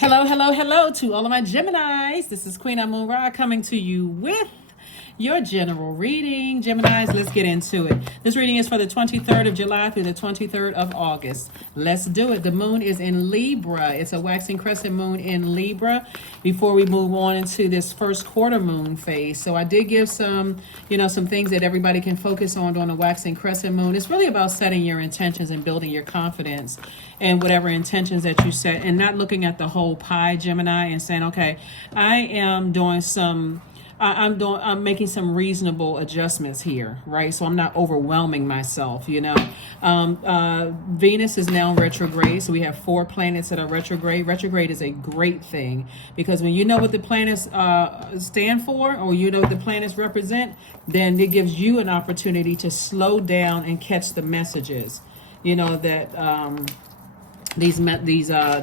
Hello, hello, hello to all of my Geminis. This is Queen Amun Ra coming to you with your general reading. Geminis, let's get into it. This reading is for the 23rd of July through the 23rd of August. Let's do it. The moon is in Libra. It's a waxing crescent moon in Libra before we move on into this first quarter moon phase. So I did give some things that everybody can focus on during a waxing crescent moon. It's really about setting your intentions and building your confidence and whatever intentions that you set, and not looking at the whole pie, Gemini, and saying, okay, I am doing some I'm making some reasonable adjustments here, right? So I'm not overwhelming myself, Venus is now retrograde, so we have 4 planets that are retrograde. Retrograde is a great thing because when you know what the planets stand for, or you know what the planets represent, then it gives you an opportunity to slow down and catch the messages, that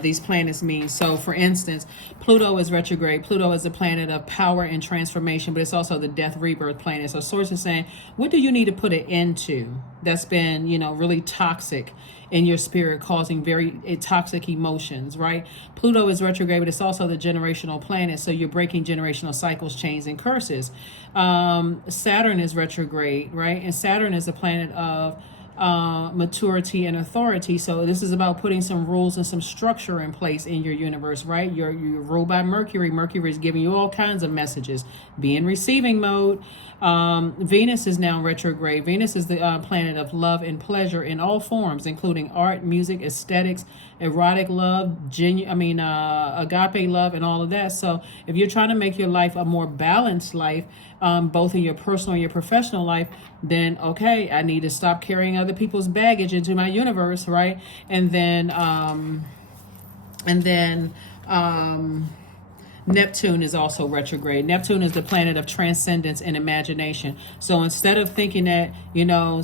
these planets mean. So for instance, Pluto is retrograde. Pluto is a planet of power and transformation, but it's also the death rebirth planet. So source is saying, what do you need to put it into that's been really toxic in your spirit, causing very toxic emotions, right? Pluto is retrograde, but it's also the generational planet, so you're breaking generational cycles, chains, and curses. Saturn is retrograde, right? And Saturn is a planet of maturity and authority. So this is about putting some rules and some structure in place in your universe, right? You're ruled by Mercury. Mercury is giving you all kinds of messages. Be in receiving mode. Venus is now retrograde. Venus is the planet of love and pleasure in all forms, including art, music, aesthetics, erotic love, agape love, and all of that. So if you're trying to make your life a more balanced life, both in your personal and your professional life, then okay, I need to stop carrying other people's baggage into my universe, right? And then Neptune is also retrograde. Neptune is the planet of transcendence and imagination. So instead of thinking that,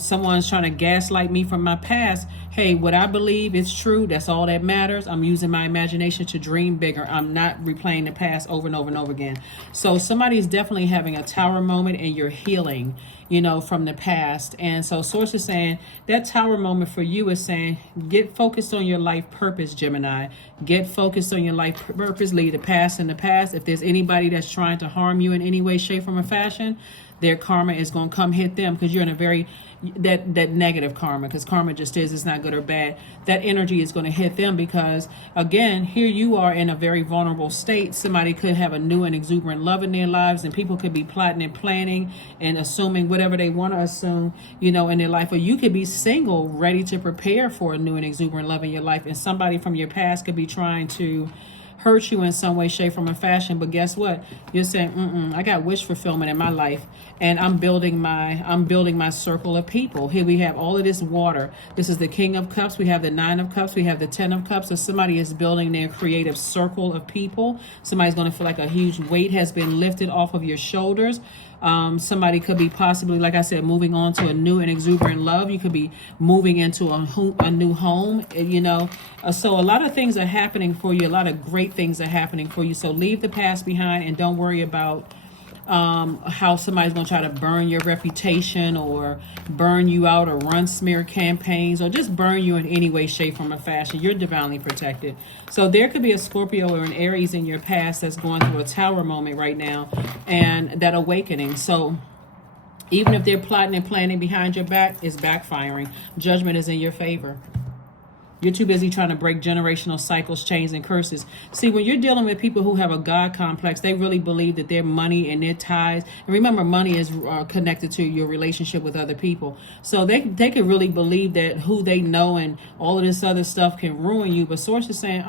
someone's trying to gaslight me from my past, hey, what I believe is true, that's all that matters. I'm using my imagination to dream bigger. I'm not replaying the past over and over and over again. So somebody's definitely having a tower moment and you're healing, from the past. And so source is saying that tower moment for you is saying, get focused on your life purpose, Gemini. Get focused on your life purpose. Leave the past in the past. If there's anybody that's trying to harm you in any way, shape, form, or fashion, their karma is going to come hit them, because you're in a very that negative karma, because karma just is, it's not good or bad. That energy is going to hit them because, again, here you are in a very vulnerable state. Somebody could have a new and exuberant love in their lives, and people could be plotting and planning and assuming whatever they want to assume, in their life. Or you could be single, ready to prepare for a new and exuberant love in your life, and somebody from your past could be trying to hurt you in some way, shape, form, or fashion. But guess what? You're saying, I got wish fulfillment in my life, and I'm building my circle of people. Here we have all of this water. This is the King of Cups. We have the 9 of Cups. We have the 10 of Cups. So somebody is building their creative circle of people. Somebody's going to feel like a huge weight has been lifted off of your shoulders. Somebody could be possibly, like I said, moving on to a new and exuberant love. You could be moving into a new home, So a lot of things are happening for you. A lot of great things are happening for you. So leave the past behind and don't worry about how somebody's going to try to burn your reputation or burn you out or run smear campaigns or just burn you in any way, shape, form, or fashion. You're divinely protected. So there could be a Scorpio or an Aries in your past that's going through a tower moment right now, and that awakening. So even if they're plotting and planning behind your back, it's backfiring. Judgment is in your favor. You're too busy trying to break generational cycles, chains, and curses. See, when you're dealing with people who have a God complex, they really believe that their money and their ties, and remember, money is connected to your relationship with other people. So they can really believe that who they know and all of this other stuff can ruin you. But source is saying,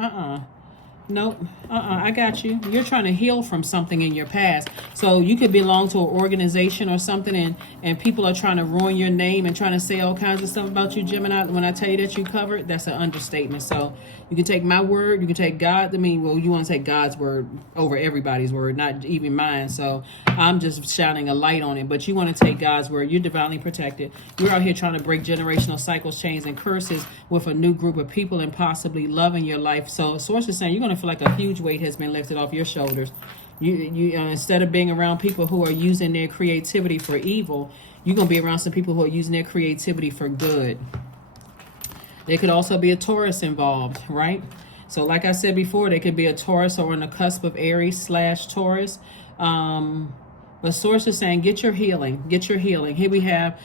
nope, I got you. You're trying to heal from something in your past. So you could belong to an organization or something, and people are trying to ruin your name and trying to say all kinds of stuff about you, Gemini. When I tell you that you covered, that's an understatement. So you can take my word, you can take God. You want to take God's word over everybody's word, not even mine. So I'm just shining a light on it. But you want to take God's word. You're divinely protected. You're out here trying to break generational cycles, chains, and curses with a new group of people and possibly love in your life. So source is saying you're going to feel like a huge weight has been lifted off your shoulders. You instead of being around people who are using their creativity for evil, you're going to be around some people who are using their creativity for good. There could also be a Taurus involved, right? So like I said before, they could be a Taurus or on the cusp of Aries/Taurus. But source is saying, get your healing, get your healing. Here we have,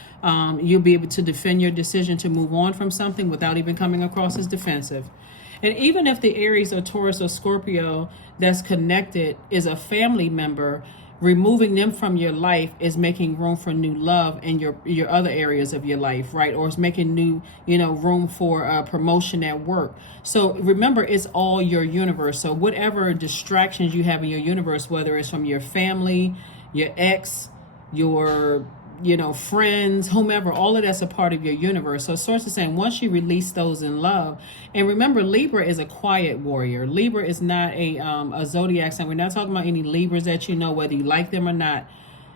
you'll be able to defend your decision to move on from something without even coming across as defensive. And even if the Aries or Taurus or Scorpio that's connected is a family member, removing them from your life is making room for new love in your other areas of your life, right? Or it's making new, room for promotion at work. So remember, it's all your universe. So whatever distractions you have in your universe, whether it's from your family, your ex, your friends, whomever, all of that's a part of your universe. So source is saying, once you release those in love, and remember, Libra is a quiet warrior. Libra is not a zodiac sign. We're not talking about any Libras that you know, whether you like them or not.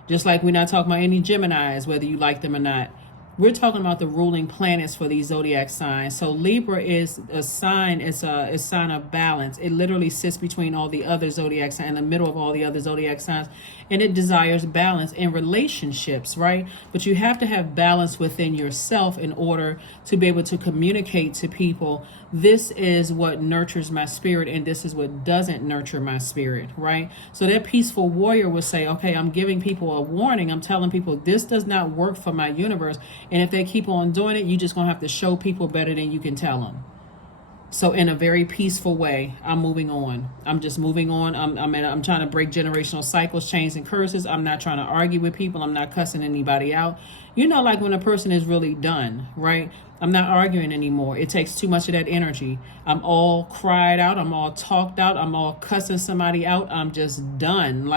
Just like we're not talking about any Geminis, whether you like them or not. We're talking about the ruling planets for these zodiac signs. So Libra is a sign, it's a sign of balance. It literally sits between all the other zodiac signs, in the middle of all the other zodiac signs, and it desires balance in relationships, right? But you have to have balance within yourself in order to be able to communicate to people, this is what nurtures my spirit and this is what doesn't nurture my spirit, right? So that peaceful warrior would say, okay, I'm giving people a warning. I'm telling people this does not work for my universe. And if they keep on doing it, you're just going to have to show people better than you can tell them. So in a very peaceful way, I'm moving on. I'm just moving on. I'm trying to break generational cycles, chains, and curses. I'm not trying to argue with people. I'm not cussing anybody out. Like when a person is really done, right? I'm not arguing anymore. It takes too much of that energy. I'm all cried out. I'm all talked out. I'm all cussing somebody out. I'm just done.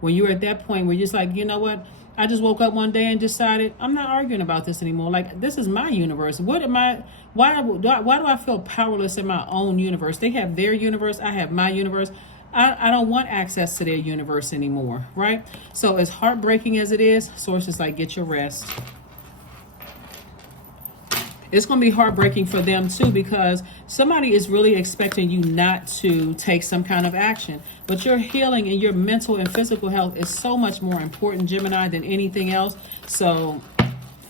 When you're at that point where you're just like, you know what? I just woke up one day and decided I'm not arguing about this anymore. Like, this is my universe. Why do I feel powerless in my own universe? They have their universe. I have my universe. I don't want access to their universe anymore, right? So as heartbreaking as it is, sources like, get your rest. It's going to be heartbreaking for them too, because somebody is really expecting you not to take some kind of action. But your healing and your mental and physical health is so much more important, Gemini, than anything else. So,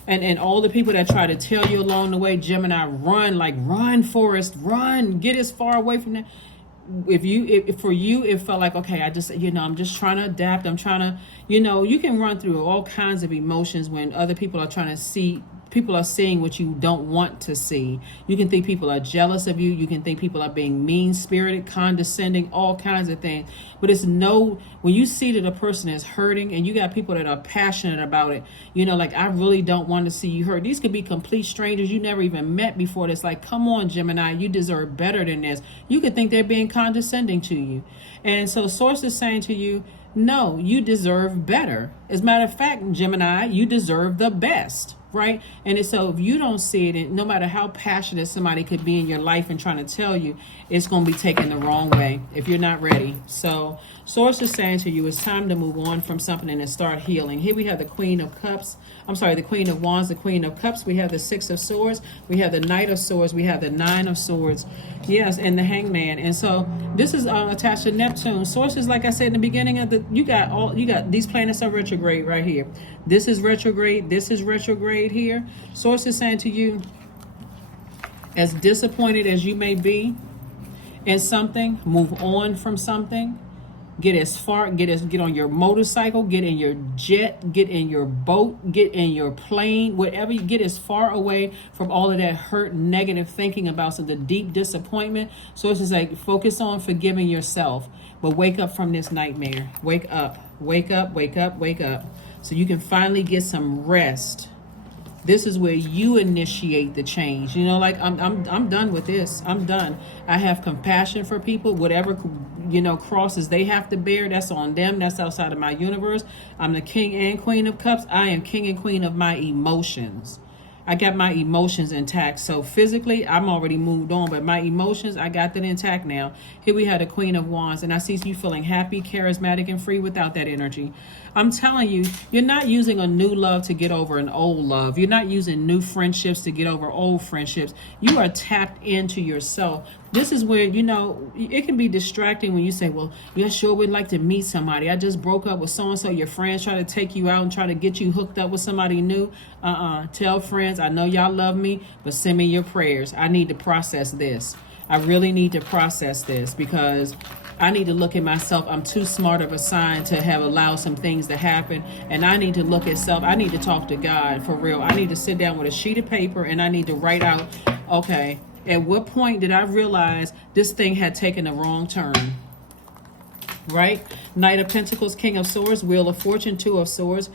and all the people that try to tell you along the way, Gemini, run, Forrest, run, get as far away from that. If for you it felt like, okay, I'm just trying to adapt. I'm trying to, you can run through all kinds of emotions when other people are trying to see. People are seeing what you don't want to see. You can think people are jealous of you. You can think people are being mean-spirited, condescending, all kinds of things. But when you see that a person is hurting and you got people that are passionate about it, I really don't want to see you hurt. These could be complete strangers you never even met before. That's like, come on, Gemini, you deserve better than this. You could think they're being condescending to you. And so source is saying to you, no, you deserve better. As a matter of fact, Gemini, you deserve the best. Right? And so if you don't see it, and no matter how passionate somebody could be in your life and trying to tell you, it's going to be taken the wrong way if you're not ready. So source is saying to you, it's time to move on from something and start healing. Here we have the Queen of Cups. The Queen of Wands, the Queen of Cups. We have the Six of Swords. We have the Knight of Swords. We have the Nine of Swords. Yes, and the Hangman. And so this is attached to Neptune. Sources, like I said in the beginning of you got these planets are retrograde right here. This is retrograde. This is retrograde here. Source is saying to you, as disappointed as you may be in something, move on from something. Get on your motorcycle, get in your jet, get in your boat, get in your plane, whatever. You get as far away from all of that hurt, negative thinking about the deep disappointment. So it's just like, focus on forgiving yourself, but wake up from this nightmare. Wake up, wake up, wake up, wake up. So you can finally get some rest. This is where you initiate the change. I'm done with this. I'm done. I have compassion for people. Whatever, crosses they have to bear, that's on them. That's outside of my universe. I'm the King and Queen of Cups. I am King and Queen of my emotions. I got my emotions intact. So physically, I'm already moved on, but my emotions, I got that intact now. Here we had a Queen of Wands, and I see you feeling happy, charismatic, and free without that energy. I'm telling you, you're not using a new love to get over an old love. You're not using new friendships to get over old friendships. You are tapped into yourself. This is where, it can be distracting when you say, well, yeah, sure would like to meet somebody. I just broke up with so-and-so. Your friends try to take you out and try to get you hooked up with somebody new. Tell friends, I know y'all love me, but send me your prayers. I need to process this. I really need to process this because I need to look at myself. I'm too smart of a sign to have allowed some things to happen. And I need to look at self. I need to talk to God for real. I need to sit down with a sheet of paper and I need to write out, okay, at what point did I realize this thing had taken a wrong turn? Right? Knight of Pentacles, King of Swords, Wheel of Fortune, Two of Swords,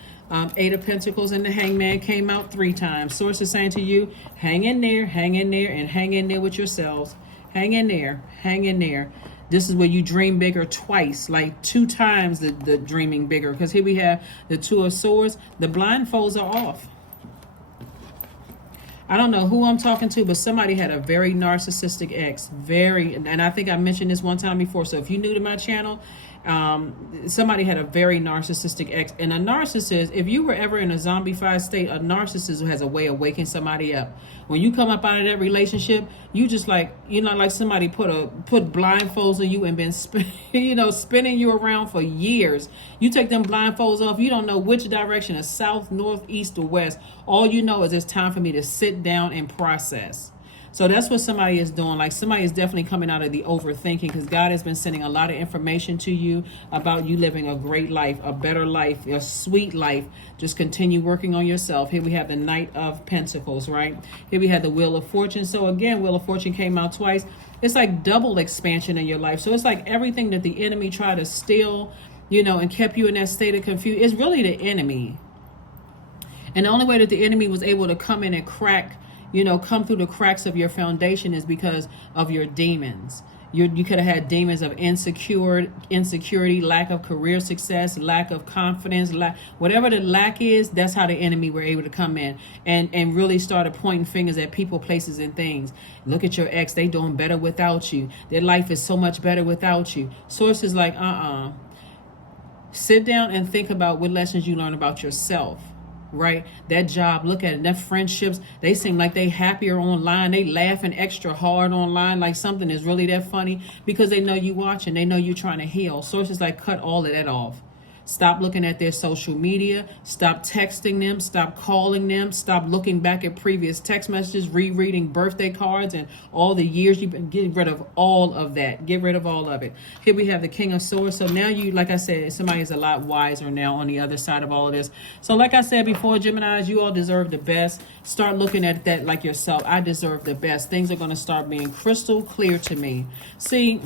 Eight of Pentacles, and the Hangman came out 3 times. Source is saying to you, hang in there, and hang in there with yourselves. Hang in there, hang in there. This is where you dream bigger twice, like 2 times the dreaming bigger. Because here we have the Two of Swords. The blindfolds are off. I don't know who I'm talking to, but somebody had a very narcissistic ex. And I think I mentioned this one time before. So if you're new to my channel, somebody had a very narcissistic ex. And a narcissist, if you were ever in a zombified state, a narcissist has a way of waking somebody up. When you come up out of that relationship, you just like, like somebody put blindfolds on you and been spinning you around for years. You take them blindfolds off, you don't know which direction is south, north, east, or west. All you know is it's time for me to sit down and process. So that's what somebody is doing. Like somebody is definitely coming out of the overthinking because God has been sending a lot of information to you about you living a great life, a better life, a sweet life. Just continue working on yourself. Here we have the Knight of Pentacles, right? Here we have the Wheel of Fortune. So again, Wheel of Fortune came out twice. It's like double expansion in your life. So it's like everything that the enemy tried to steal, and kept you in that state of confusion. It's really the enemy. And the only way that the enemy was able to come in and come through the cracks of your foundation is because of your demons. You could have had demons of insecurity, lack of career success, lack of confidence, whatever the lack is. That's how the enemy were able to come in and really started pointing fingers at people, places, and things. Look at your ex; they doing better without you. Their life is so much better without you. Sources like, sit down and think about what lessons you learn about yourself. Right? That job, look at it. That friendships, they seem like they happier online. They laughing extra hard online like something is really that funny because they know you watching. They know you trying to heal. Sources like cut all of that off. Stop looking at their social media. Stop texting them. Stop calling them. Stop looking back at previous text messages, rereading birthday cards and all the years you've been. Get rid of all of that. Get rid of all of it. Here we have the King of Swords. So now you, like I said, somebody is a lot wiser now on the other side of all of this. So like I said before, Geminis, you all deserve the best. Start looking at that like yourself. I deserve the best. Things are going to start being crystal clear to me. See,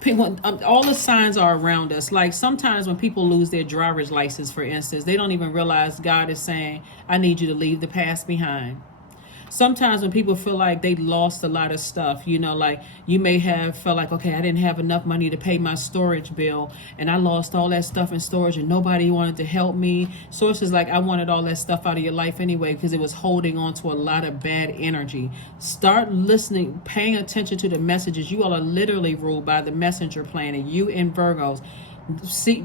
people, all the signs are around us. Like sometimes when people lose their driver's license, for instance, they don't even realize God is saying, I need you to leave the past behind. Sometimes when people feel like they lost a lot of stuff, like you may have felt like, okay, I didn't have enough money to pay my storage bill and I lost all that stuff in storage and nobody wanted to help me. Sources like, I wanted all that stuff out of your life anyway because it was holding on to a lot of bad energy. Start listening, paying attention to the messages. You all are literally ruled by the messenger planet, you and Virgos.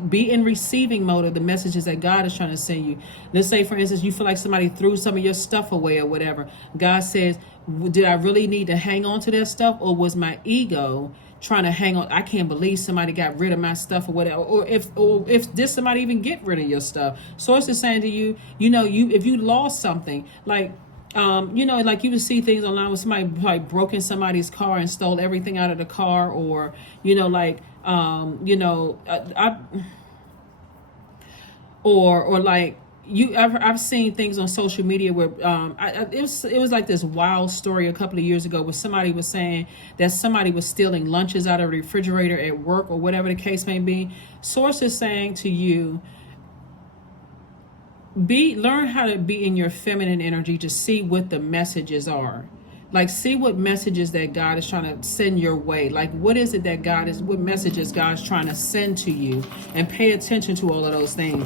Be in receiving mode of the messages that God is trying to send you. Let's say, for instance, you feel like somebody threw some of your stuff away or whatever. God says, did I really need to hang on to that stuff, or was my ego trying to hang on? I can't believe somebody got rid of my stuff or whatever. Or if did somebody even get rid of your stuff? Source is saying to you, if you lost something, like like you would see things online where somebody like broke in somebody's car and stole everything out of the car, or I've seen things on social media where it was like this wild story a couple of years ago where somebody was saying that somebody was stealing lunches out of a refrigerator at work or whatever the case may be. Source is saying to you, learn how to be in your feminine energy to see what the messages are. Like, see what messages that God is trying to send your way. Like, what is it that what messages God is trying to send to you? And pay attention to all of those things.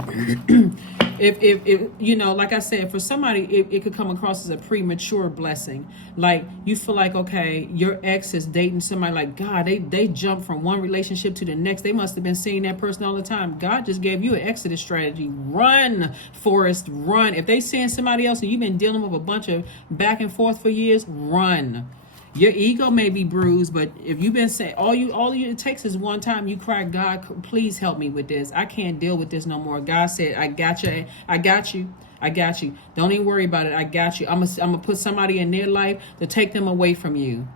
if like I said, for somebody, it could come across as a premature blessing. Like, you feel like, okay, your ex is dating somebody, like, God, they jump from one relationship to the next. They must have been seeing that person all the time. God just gave you an exodus strategy. Run, Forrest, run. If they seeing somebody else and you've been dealing with a bunch of back and forth for years, run. Your ego may be bruised, but if you've been saying all it takes is one time you cry, God, please help me with this. I can't deal with this no more. God said, I got you. I got you. I got you. Don't even worry about it. I got you. I'm gonna put somebody in their life to take them away from you.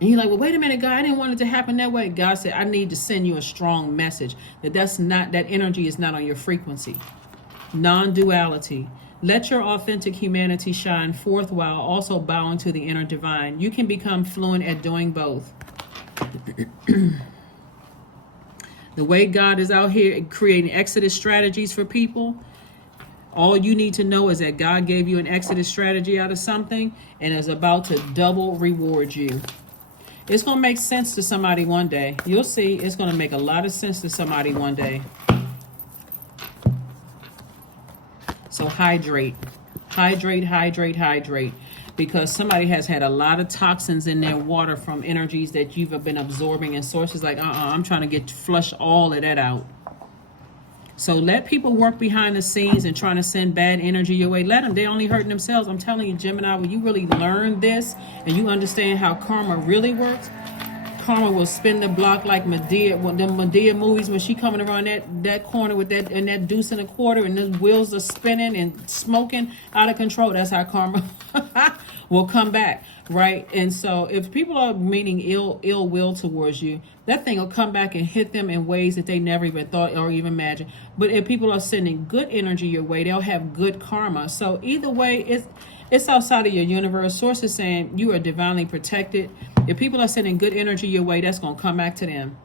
And you're like, well, wait a minute, God, I didn't want it to happen that way. God said, I need to send you a strong message that energy is not on your frequency. Non-duality. Let your authentic humanity shine forth while also bowing to the inner divine. You can become fluent at doing both. The way God is out here creating exodus strategies for people, all you need to know is that God gave you an exodus strategy out of something and is about to double reward you. It's going to make sense to somebody one day. You'll see, it's going to make a lot of sense to somebody one day. So hydrate. Hydrate, hydrate, hydrate. Because somebody has had a lot of toxins in their water from energies that you've been absorbing, and sources like, I'm trying to flush all of that out. So let people work behind the scenes and trying to send bad energy your way. Let them. They're only hurting themselves. I'm telling you, Gemini, when you really learn this and you understand how karma really works, karma will spin the block like Medea. When the Medea movies, when she coming around that corner with that deuce and a quarter, and the wheels are spinning and smoking out of control. That's how karma will come back, right? And so if people are meaning ill will towards you, that thing will come back and hit them in ways that they never even thought or even imagined. But if people are sending good energy your way, they'll have good karma. So either way, it's outside of your universe. Source is saying you are divinely protected. If people are sending good energy your way, that's going to come back to them.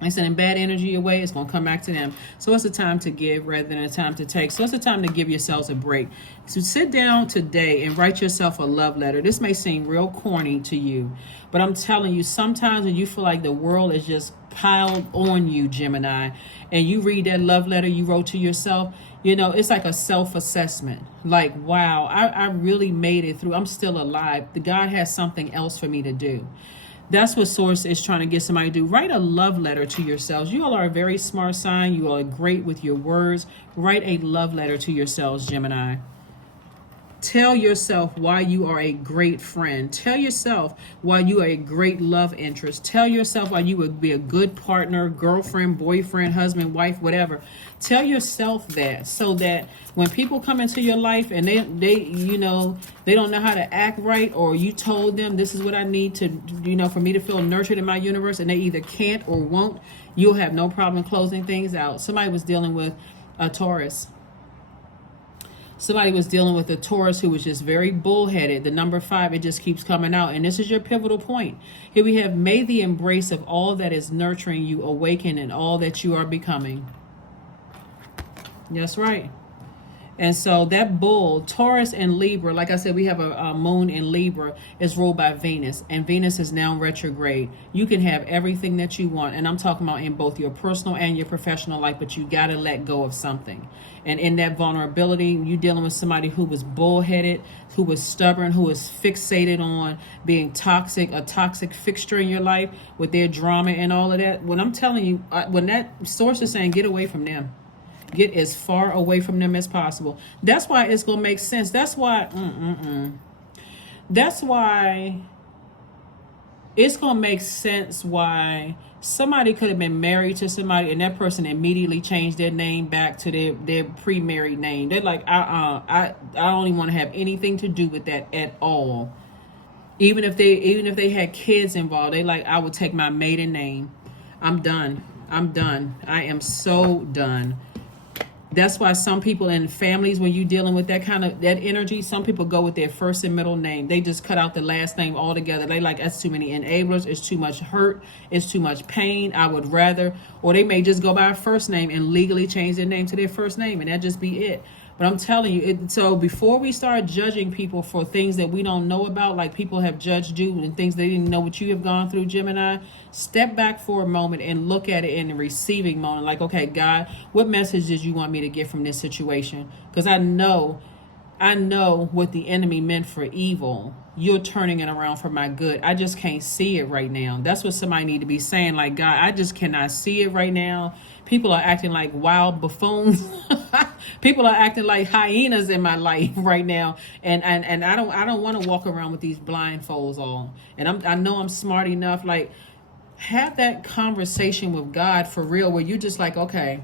And sending bad energy your way, it's going to come back to them. So it's a time to give rather than a time to take. So it's a time to give yourselves a break. So sit down today and write yourself a love letter. This may seem real corny to you, but I'm telling you, sometimes when you feel like the world is just piled on you, Gemini, and you read that love letter you wrote to yourself, you know, it's like a self-assessment. Like, wow, I really made it through. I'm still alive. God has something else for me to do. That's what Source is trying to get somebody to do. Write a love letter to yourselves. You all are a very smart sign. You all are great with your words. Write a love letter to yourselves, Gemini. Tell yourself why you are a great friend. Tell yourself why you are a great love interest. Tell yourself why you would be a good partner, girlfriend, boyfriend, husband, wife, whatever. Tell yourself that, so that when people come into your life and they don't know how to act right, or you told them this is what I need to, for me to feel nurtured in my universe, and they either can't or won't, you'll have no problem closing things out. Somebody was dealing with a Taurus. Somebody was dealing with a Taurus who was just very bullheaded. The number 5, it just keeps coming out. And this is your pivotal point. Here we have, may the embrace of all that is nurturing you awaken in all that you are becoming. That's right. And so that bull, Taurus and Libra, like I said, we have a moon in Libra, is ruled by Venus. And Venus is now retrograde. You can have everything that you want. And I'm talking about in both your personal and your professional life, but you got to let go of something. And in that vulnerability, you dealing with somebody who was bullheaded, who was stubborn, who was fixated on being toxic, a toxic fixture in your life with their drama and all of that. When I'm telling you, when that source is saying, get away from them. Get as far away from them as possible. That's why it's going to make sense. That's why, That's why it's going to make sense why somebody could have been married to somebody and that person immediately changed their name back to their pre-married name. They're like, I don't even want to have anything to do with that at all. Even if they had kids involved, they like, I would take my maiden name. I'm done. I am so done. That's why some people in families, when you're dealing with that energy, some people go with their first and middle name. They just cut out the last name altogether. They like, that's too many enablers. It's too much hurt. It's too much pain. I would rather, or they may just go by a first name and legally change their name to their first name, and that just be it. But I'm telling you, so before we start judging people for things that we don't know about, like people have judged you and things they didn't know what you have gone through, Gemini, step back for a moment and look at it in the receiving moment. Like, okay, God, what message did you want me to get from this situation? Because I know what the enemy meant for evil. You're turning it around for my good. I just can't see it right now. That's what somebody need to be saying. Like, God, I just cannot see it right now. People are acting like wild buffoons. People are acting like hyenas in my life right now. And I don't want to walk around with these blindfolds on. And I know I'm smart enough. Like, have that conversation with God for real, where you're just like, okay,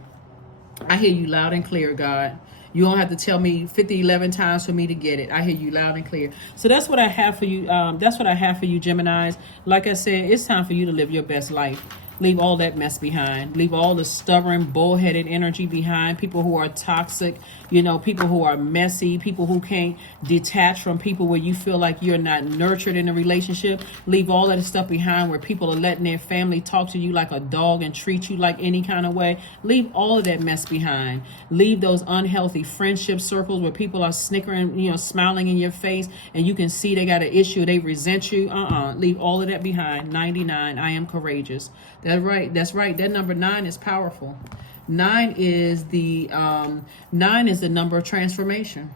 I hear you loud and clear, God. You don't have to tell me 50, 11 times for me to get it. I hear you loud and clear. So that's what I have for you. That's what I have for you, Geminis. Like I said, it's time for you to live your best life. Leave all that mess behind. Leave all the stubborn, bullheaded energy behind. People who are toxic, people who are messy, people who can't detach from people where you feel like you're not nurtured in a relationship. Leave all that stuff behind where people are letting their family talk to you like a dog and treat you like any kind of way. Leave all of that mess behind. Leave those unhealthy friendship circles where people are snickering, smiling in your face, and you can see they got an issue, they resent you. Leave all of that behind. 99, I am courageous. That's right. That's right. That number 9 is powerful. 9 is the number of transformation.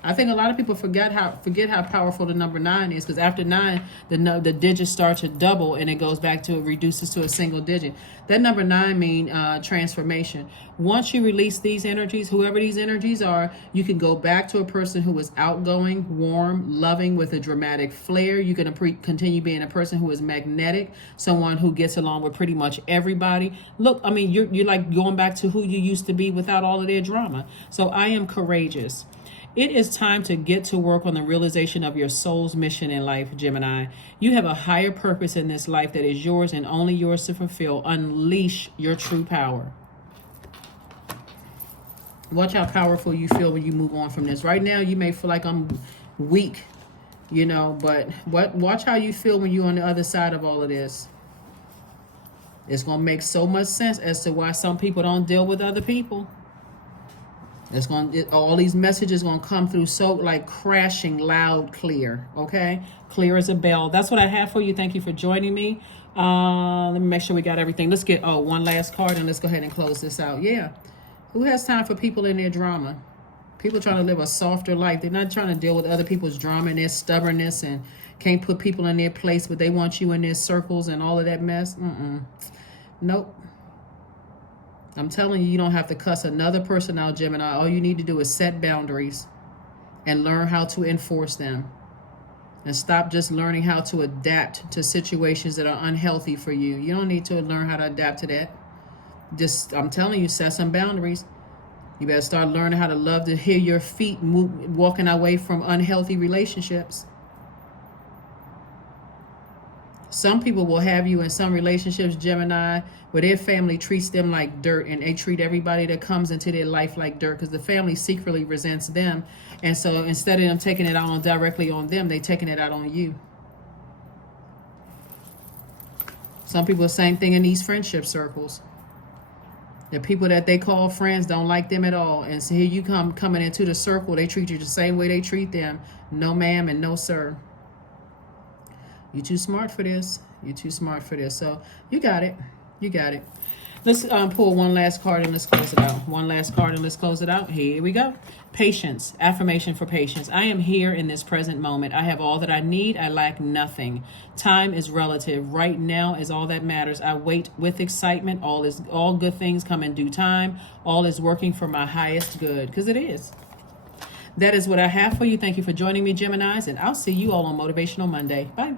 I think a lot of people forget how powerful the number 9 is, because after 9, the digits start to double and it goes back to, it reduces to a single digit. That number 9 means transformation. Once you release these energies, whoever these energies are, you can go back to a person who is outgoing, warm, loving, with a dramatic flair. You can continue being a person who is magnetic, someone who gets along with pretty much everybody. Look, I mean, you're like going back to who you used to be without all of their drama. So I am courageous. It is time to get to work on the realization of your soul's mission in life, Gemini. You have a higher purpose in this life that is yours and only yours to fulfill. Unleash your true power. Watch how powerful you feel when you move on from this. Right now, you may feel like I'm weak, but watch how you feel when you're on the other side of all of this. It's going to make so much sense as to why some people don't deal with other people. All these messages going to come through so like crashing loud, clear. Okay, clear as a bell. That's what I have for you. Thank you for joining me. Let me make sure we got everything. Let's get one last card and let's go ahead and close this out. Yeah, who has time for people in their drama? People trying to live a softer life. They're not trying to deal with other people's drama and their stubbornness and can't put people in their place, but they want you in their circles and all of that mess. Nope. I'm telling you, you don't have to cuss another person out, Gemini. All you need to do is set boundaries and learn how to enforce them. And stop just learning how to adapt to situations that are unhealthy for you. You don't need to learn how to adapt to that. I'm telling you, set some boundaries. You better start learning how to love to hear your feet walking away from unhealthy relationships. Some people will have you in some relationships, Gemini, where their family treats them like dirt, and they treat everybody that comes into their life like dirt, because the family secretly resents them. And so instead of them taking it out directly on them, they're taking it out on you. Some people, the same thing in these friendship circles. The people that they call friends don't like them at all. And so here you coming into the circle, they treat you the same way they treat them. No ma'am and no sir. You're too smart for this. You're too smart for this. So you got it. You got it. Let's pull one last card and let's close it out. One last card and let's close it out. Here we go. Patience. Affirmation for patience. I am here in this present moment. I have all that I need. I lack nothing. Time is relative. Right now is all that matters. I wait with excitement. All good things come in due time. All is working for my highest good, because it is. That is what I have for you. Thank you for joining me, Geminis, and I'll see you all on Motivational Monday. Bye.